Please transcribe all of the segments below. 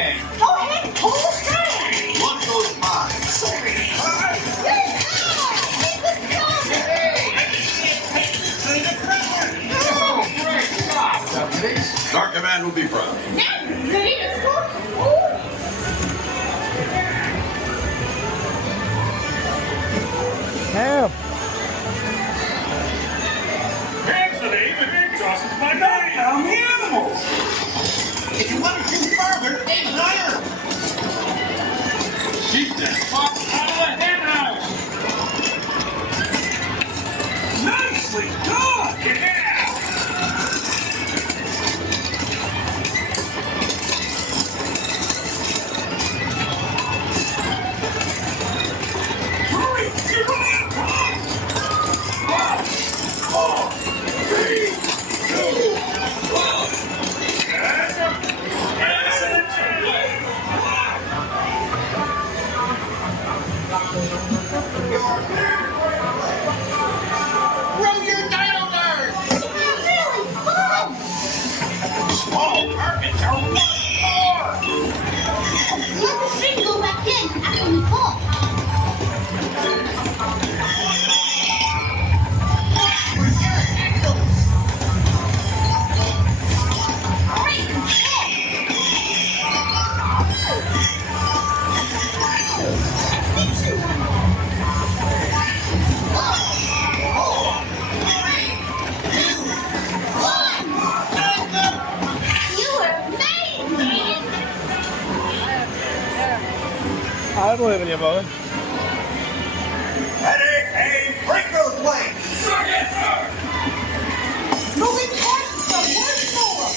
again. Go ahead, pull the string. One goes by. Sorry. Oh, great job, deputies. Our command will be proud. Now, ready to score? Help! Anthony, the big toss is my name. I'm the animals. If you want to go further, aim higher. Keep that fox out of the hen house. Nicely done. Yeah. Hurry, you're running out of time. 5, 4, 3, 2, 1. Row your dino nerd. Really fun. Small targets are one more. Let the string go back in after we fall. Great control. You were amazing. I believe in you, Bobby. Headache, aim, break those legs. Sir, yes, sir. Moving towards the worst door.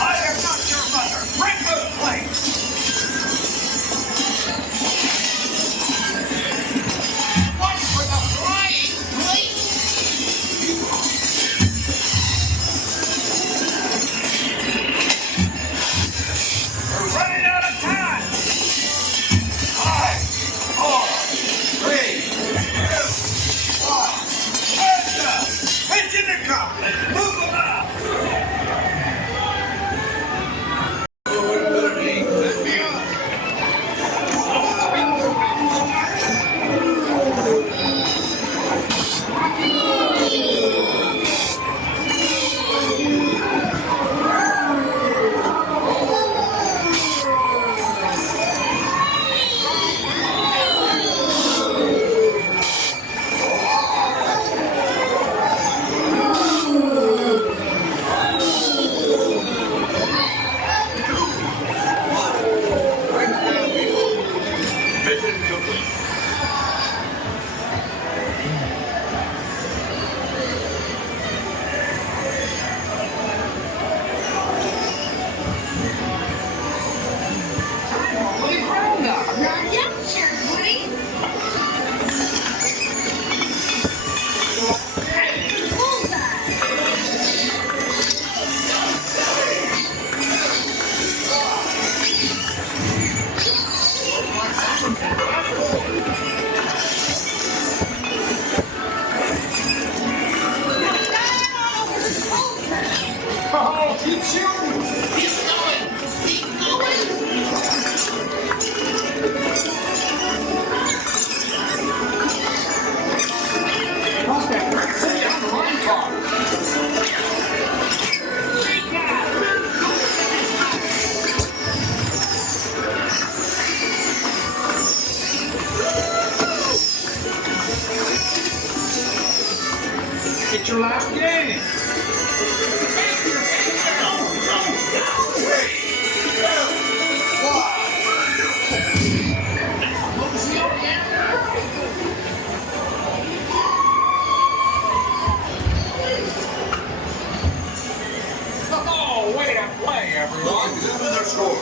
I am not your mother. Break those legs. Watch for the flying plate. We're running out of time. 5, 4, 3, 2, 1. Heads up. Pitch in the cup. Let's move them out. Mission complete. Holy ground up. Not yet, sure, Woody. Bullseye. Oh, keep shooting. Keep going. Keep going. Prospect, city on the line car. It's your last game. 3, 2, 1. Oh, way to play, everyone. Examine their score.